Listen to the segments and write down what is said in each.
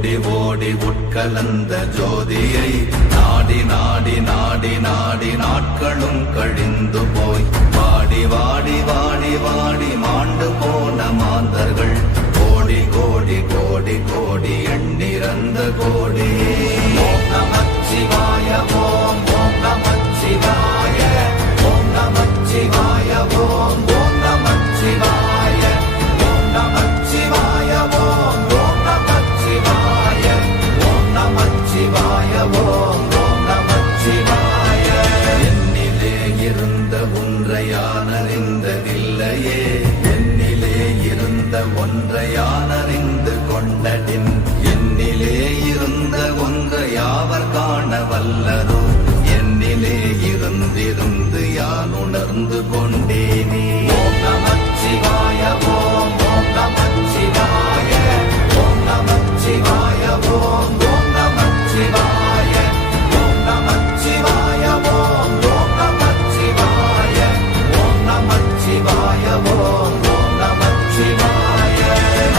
ஓடி ஓடி உட்கலந்த ஜோதியை நாடி நாடி நாடி நாடி நாட்களும் கழிந்து போய் வாடி வாடி வாடி வாடி மாண்டு போன மாந்தர்கள் கோடி கோடி கோடி கோடி எண்ணிறந்த கோடி. ஓம் நமச்சிவாய ஓம் ஓம் நமச்சிவாய ஓம் நமச்சிவாய ஓம் ஓம் நமச்சிவாய ஓம் நமச்சிவாய ஓம் ஓம் நமச்சிவாய ஓம் நமச்சிவாய ஓம் ஓம் நமச்சிவாய. என்னிலே இருந்த ஒன்றை யான் அறிந்ததில்லையே, என்னிலே இருந்த ஒன்றை யான் அறிந்து கொண்டடின், என்னிலே இருந்த ஒன்றை யாவர் காண வல்லரோ, என்னிலே இருந்திருந்து யான் உணர்ந்து கொண்டேனே. ஓம் நமச்சிவாய ஓம் ஓம் நமச்சிவாய ஓம் நமச்சிவாய ஓம் ஓம் நமச்சிவாய ஓம் நமச்சிவாய ஓம் ஓம் நமச்சிவாய ஓம் நமச்சிவாய ஓம் ஓம் நமச்சிவாய.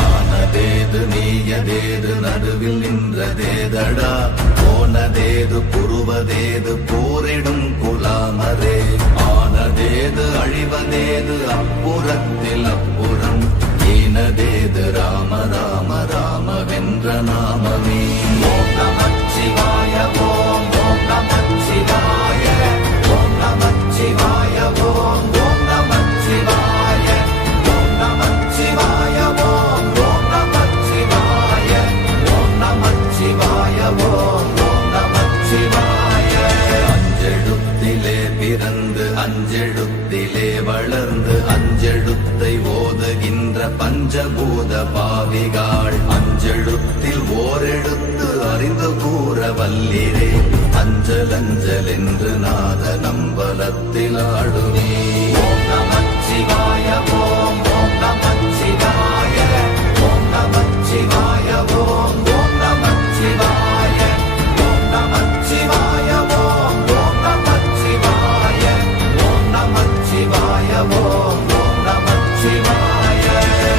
ஆனதேது நீயதேது நடுவில் நின்றதேதடா, போனதேது புருவதேது போரிடும் குலாமரே, ஆனதேது அழிவதேது அப்புறத்தில் அப்புறம், ஈனதேது ராம ராம ராம வென்ற நாமமே. ஓம் நமச்சிவாய ஓம் ஓம் நமச்சிவாய ஓம் நமச்சிவாய ஓம் ஓம் நமச்சிவாய ஓம் நமச்சிவாய ஓம் ஓம் நமச்சிவாய ஓம் நமச்சிவாய ஓம் ஓம் நமச்சிவாய. அஞ்செழுத்திலே பிறந்து அஞ்செழுத்திலே வளர்ந்து அஞ்செழுத்தை ஓதுகின்ற பஞ்சபூத பாவிகாள், அஞ்செழுத்தில் ஓரெழுத்து அறிந்து கூற வல்லிரே, அஞ்சல் அஞ்சல் என்று நாத நம்பலத்தில் ஆடுவே. ஓம் நமச்சிவாய ஓம் ஓம் நமச்சிவாய ஓம் நமச்சிவாய ஓம் ஓம் நமச்சிவாய ஓம் நமச்சிவாய ஓம் ஓம் நமச்சிவாய ஓம் நமச்சிவாய ஓம் ஓம் நமச்சிவாய.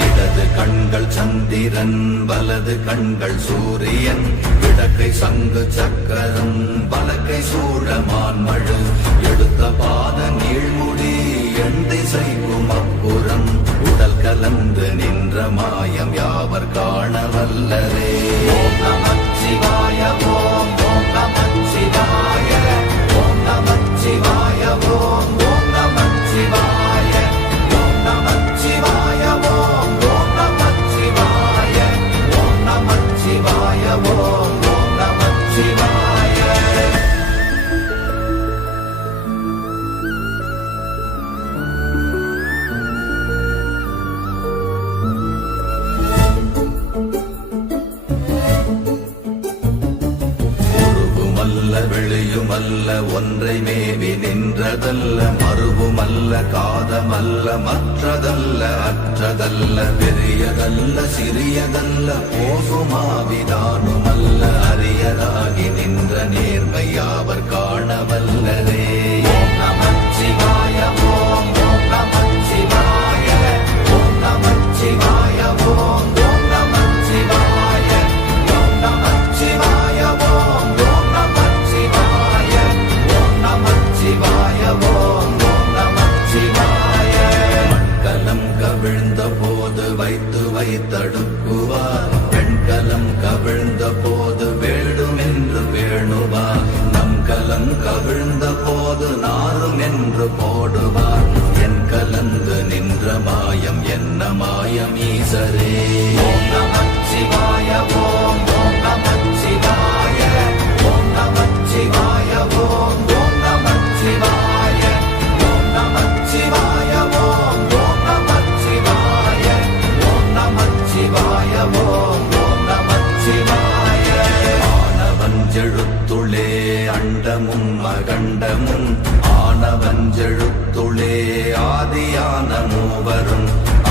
இடது கண்கள் சந்திரன் வலது கண்கள் சூரியன், இடக்கை சங்கு சக்கரம் வலக்கை சூழமான் மழு, எடுத்த பாத நீழ்முடி எண் திசைக்கும் அப்புறம், உடல் கலந்து நின்ற மாயம் யாவர் காண வல்லரே. ஓம் நமச்சிவாய ஓம் ஓம் நமச்சிவாய ஓம் நமச்சிவாய ஓம் ஓம் நமச்சிவாய ஓம் நமச்சிவாய ஓம் ஓம் நமச்சிவாய ஓம் நமச்சிவாய ஓம் ஓம் நமச்சிவாய. வெளியுமல்ல ஒன்றை மேவி நின்றதல்ல, மறுவுமல்ல காதமல்ல மற்றதல்ல அற்றதல்ல, பெரியதல்ல சிறியதல்ல போகுமாவிதானுமல்ல, அரியதாகி நின்ற நேர்மை யாவர் காண வல்லரே. ஓம் நமச்சிவாய ஓம் ஓம் நமச்சிவாய ஓம் நமச்சிவாய ஓம் ஓம் நமச்சிவாய ஓம் நமச்சிவாய ஓம் ஓம் நமச்சிவாய ஓம் நமச்சிவாய ஓம் ஓம் நமச்சிவாய. மண்கலம் கவிழ்ந்த போது வைத்து வைத்தடுக்குவார், பெண்கலம் கவிழ்ந்த போது வேண்டுமென்று வேணுவார், நம் கலம் கவிழ்ந்த போது நாரும் என்று போடுவார், என் கலந்து நின்ற மாயம் என்ன மாயம் ஈசரே. ஓம் நமச்சிவாய ஓம் ஓம் நமச்சிவாய ஓம் நமச்சிவாய ஓம் ஓம் நமச்சிவாய ஓம் நமச்சிவாய ஓம் ஓம் நமச்சிவாய ஓம் நமச்சிவாய ஓம் ஓம் நமச்சிவாய. ஆனவஞ்செழுத்துளே அண்டமும் அகண்டமும், ஆனவஞ்செழுத்துளே ஆதியான மூவரும்,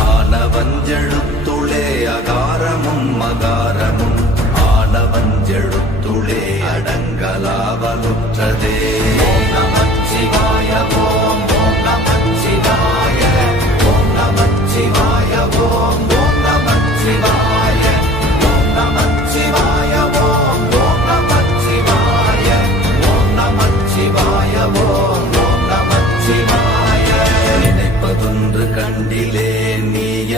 ஆனவஞ்செழுத்துளே அகாரமும் மகாரமும், ஆனவஞ்செழுத்துளே அடங்கலாவலுற்றதே. ஓம் நமச்சிவாய ஓம் ஓம் நமச்சிவாய ஓம் நமச்சிவாய ஓம் ஓம் நமச்சிவாய ஓம் நமச்சிவாய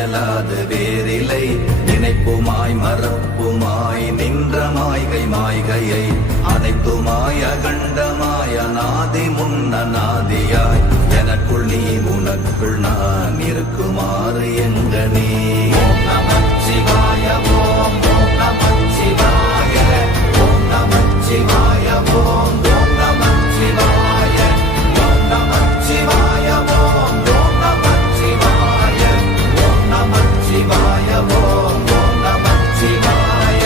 இயலாது வேறிலை நினைப்புமாய் மறப்புமாய் நின்ற மாய்கை மாய்கையை அனைத்துமாய் அகண்டமாய் அநாதி முன்னநாதியாய் எனக்குள் நீ உனக்குள் நான் இருக்குமாறு எங்க நீ ஓம் நமச்சிவாய ஓம் ஓம் நமச்சிவாய ஓம் நமச்சிவாய ஓம் ஓம் நமச்சிவாய ஓம் நமச்சிவாய ஓம் ஓம் நமச்சிவாய ஓம் நமச்சிவாய ஓம் ஓம் நமச்சிவாய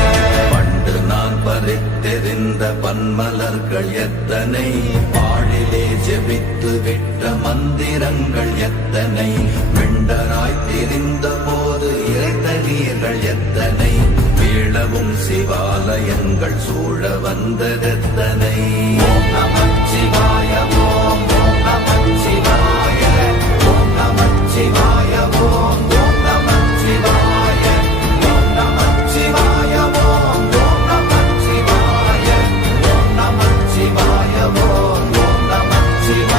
பண்டு நான் பறித்தெறிந்த பன்மலர்கள் எத்தனை பாழிலே ஜெபித்து விட்ட மந்திரங்கள் எத்தனை மெண்டராய் தெரிந்த போது இறைத்த நீர்கள் எத்தனை வீழவும் சிவாலயங்கள் சூழ வந்ததெத்தனை ஓம் நமச்சிவாய ஓம் ஓம் நமச்சிவாய ஓம் நமச்சிவாய ஓம் ஓம் நமச்சிவாய ஓம் நமச்சிவாய ஓம் ஓம் நமச்சிவாய ஓம் நமச்சிவாய ஓம் ஓம் நமச்சிவாய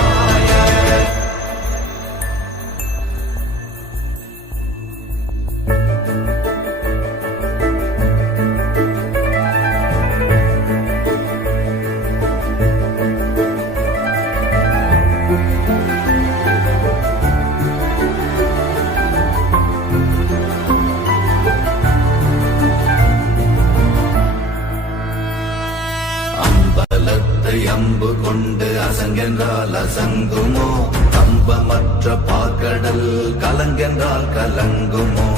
அம்பலத்தை அம்பு கொண்டு அசங்கென்றால் அசங்குமோ கம்பமற்ற பாக்கடல் கலங்கென்றால் கலங்குமோ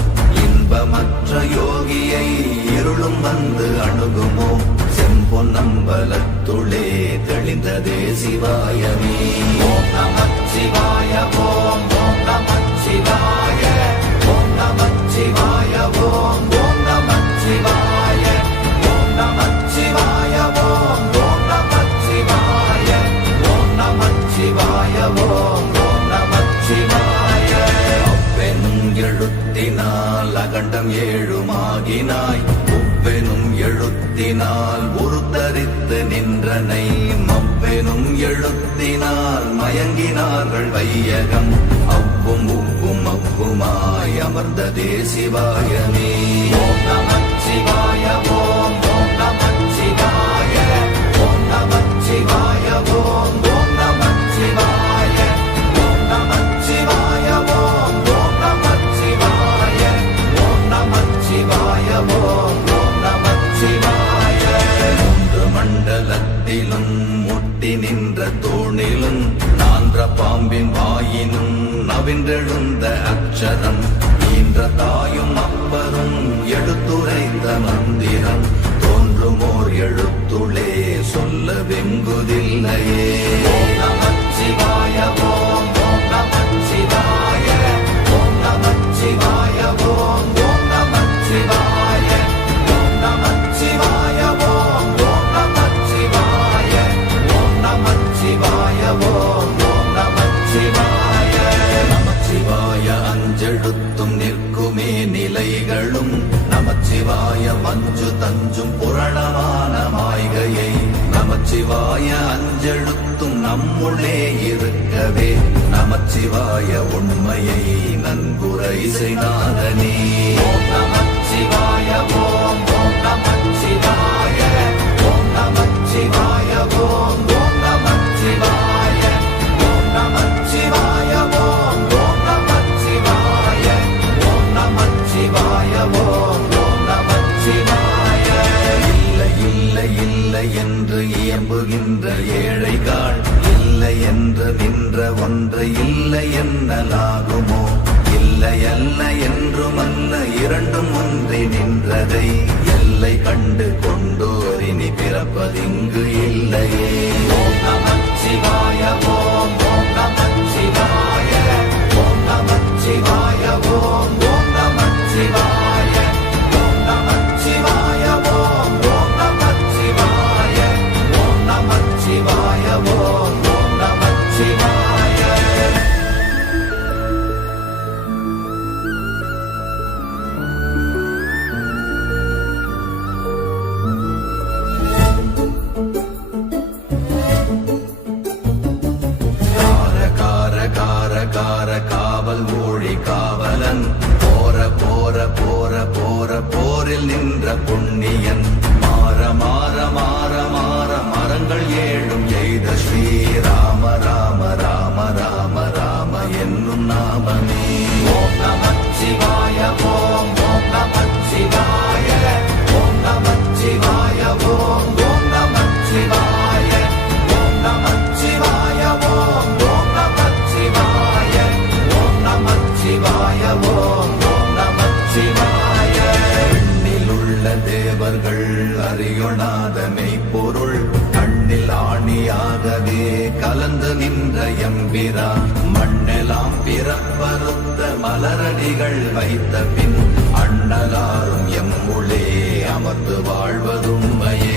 இன்பமற்ற யோகியை இருளும் வந்து அணுகுமோ செம்பொன்னம்பலத்துளே தெளிந்ததே சிவாயமே ஓம் நமச்சிவாய ஓம் ஓம் நமச்சிவாய ஓம் நமச்சிவாய ஓம் ஓம் நமச்சிவாய ஓம் நமச்சிவாய ஓம் ஓம் நமச்சிவாய ஓம் நமச்சிவாய ஓம் ஓம் நமச்சிவாய அவ்வெனும் எழுத்தினால் அகண்டம் ஏழுமாகினாய் உவ்வெனும் எழுத்தினால் உருத்தரித்து நின்றனை மவ்வெனும் எழுத்தினால் மயங்கினார்கள் வையகம் அவ்வும் உவ்வும் அவ்வுமாய் அமர்ந்ததே சிவாயமே ஓம் நமச்சிவாய ஓம் ஓம் நமச்சிவாய ஓம் நமச்சிவாய ஓம் ஓம் நமச்சிவாய ஓம் நமச்சிவாய ஓம் ஓம் நமச்சிவாய ஓம் நமச்சிவாய ஓம் ஓம் நமச்சிவாய மூன்று மண்டலத்திலும் முட்டி நின்ற தூணிலும் நான்ற பாம்பின் வாயினும் நவின்றெழுந்த அக்ஷரம் ஈன்ற தாயும் அப்பரும் எடுத்துரைத்த மந்திரம் தோன்றுமோர் எழுத்துளே சொல்ல வெங்குதில்லையே ஓம் நமச்சிவாய ஓம் ஓம் நமச்சிவாய ஓம் நமச்சிவாய ஓம் ஓம் நமச்சிவாய ஓம் நமச்சிவாய ஓம் ஓம் நமச்சிவாய ஓம் நமச்சிவாய ஓம் ஓம் நமச்சிவாய நமச்சிவாய அஞ்செழுத்தும் நிற்குமே நிலைகளும் நமச்சிவாய மஞ்சு தஞ்சும் புரணமான மாய்கையை நமச்சிவாய அஞ்செழுத்தும் நம்முள்ளே இருக்கவே நமச்சிவாய உண்மையை நன்குரை செய்தாதனே ஓம் நமச்சிவாய ஓம் ஓம் நமச்சிவாய ஓம் நமச்சிவாய ஓம் ஓம் நமச்சிவாய ஓம் நமச்சிவாய ஓம் ஓம் நமச்சிவாய ஓம் நமச்சிவாய ஓம் ஓம் நமச்சிவாய இல்லை இல்லை இல்லை என்று இயம்புகின்ற ஏழைகாள் இல்லை என்று நின்ற ஒன்று இல்லை என்னலாகுமோ இல்லை அல்ல என்றுமல்ல இரண்டும் ஒன்றி நின்றதை எல்லை கண்டு கொண்டோரினி பிறப்பதிங்கு இல்லையே ஓம் நமச்சிவாய ஓம் ஓம் நமச்சிவாய ஓம் நமச்சிவாய ஓம் ஓம் நமச்சிவாய ஓம் நமச்சிவாய ஓம் ஓம் நமச்சிவாய ஓம் நமச்சிவாய ஓம் ஓம் நமச்சிவாய கார கார கார கார காவல் ஊழி காவலன் கோர புண்ணியன் மாற மாற மாற மாற மரங்கள் ஏழும் எய்த ஸ்ரீராம ராம ராம ராம ராம என்னும் நாமமே. ஓம் நமச்சிவாய ஓம் ஓம் நமச்சிவாய ஓம் நமச்சிவாய ஓம் ஓம் நமச்சிவாய ஓம் நமச்சிவாய ஓம் ஓம் நமச்சிவாய ஓம் நமச்சிவாய ஓம் ஓம் நமச்சிவாய. எண்ணிலுள்ள தேவர்கள் அறியொணாத மெய்ப்பொருள் கண்ணில் ஆணியாகவே கலந்து நின்ற எம்பிரா மண்ணெல்லாம் பிறப்பறுத்த மலரடிகள் வைத்த பின் அண்ணலாரும் எம்முளே அமர்ந்து வாழ்வதுண்மையே.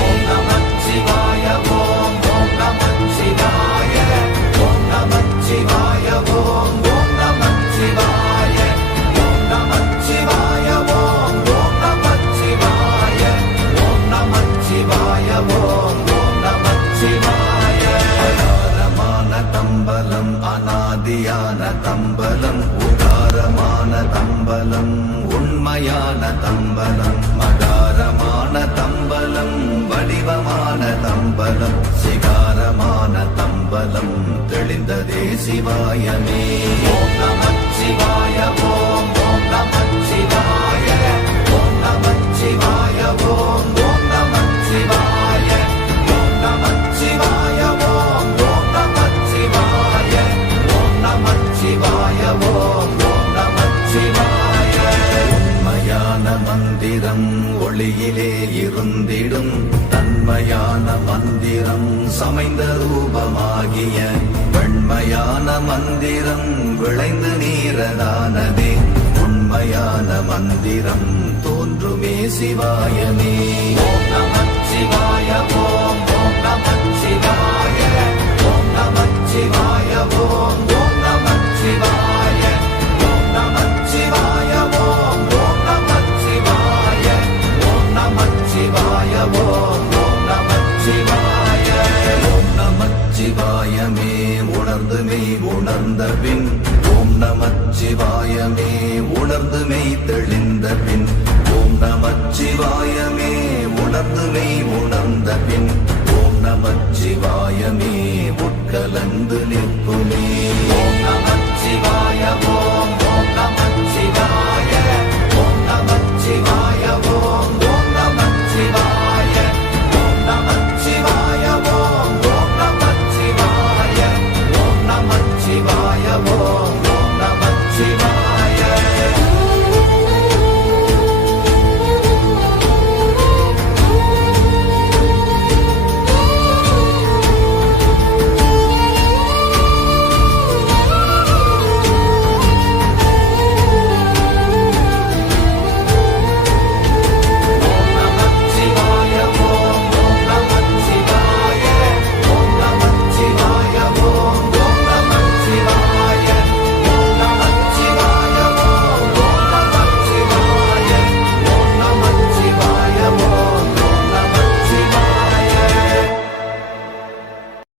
ஓம் நமச்சிவாய ஓம் ஓம் நமச்சிவாய ஓம் நமச்சிவாய ஓம் ஓம் நமச்சிவாய ஓம் நமச்சிவாய ஓம் ஓம் நமச்சிவாய ஓம் நமச்சிவாய ஓம் ஓம் நமச்சிவாய. அகாரமான தம்பலம் அநாதியான தம்பலம் உகாரமான தம்பலம் உண்மையான தம்பலம் மகாரமான தம்பலம் வடிவமான தம்பலம் சிகாரமான தம்பலம் தெளிந்ததே சிவாயமே. ஓம் நமச்சிவாய ஓம் ஓம் நமச்சிவாய ஓம் நமச்சிவாய ஓம் ஓம் நமச்சிவாய ஓம் நமச்சிவாய ஓம் ஓம் நமச்சிவாய ஓம் நமச்சிவாய ஓம் ஓம் நமச்சிவாய. உண்மையான மந்திரம் ஒளியிலே இருந்திடும் தன்மையான மந்திரம் சமைந்த ரூபமாகிய வெண்மையான மந்திரம் விளைந்து நீரதானதே உண்மையான மந்திரம் தோன்றுமே சிவாயமே. ஓம் நமச்சிவாய ஓம் ஓம் நமச்சிவாய ஓம் நமச்சிவாய ஓம் ஓம் நமச்சிவாய ஓம் நமச்சிவாய ஓம் ஓம் நமச்சிவாய ஓம் நமச்சிவாய ஓம் ஓம் நமச்சிவாய. ஓம் நமச்சிவாயமே உணர்ந்து மெய் உணர்ந்த பின் ஓம் நமச்சிவாயமே உணர்ந்து மெய் தெளிந்த பின் ஓம் நமச்சிவாயமே உணர்ந்து மெய் உணர்ந்த பின் ஓம் நமச்சிவாயமே உட்கலந்து நிற்குமே.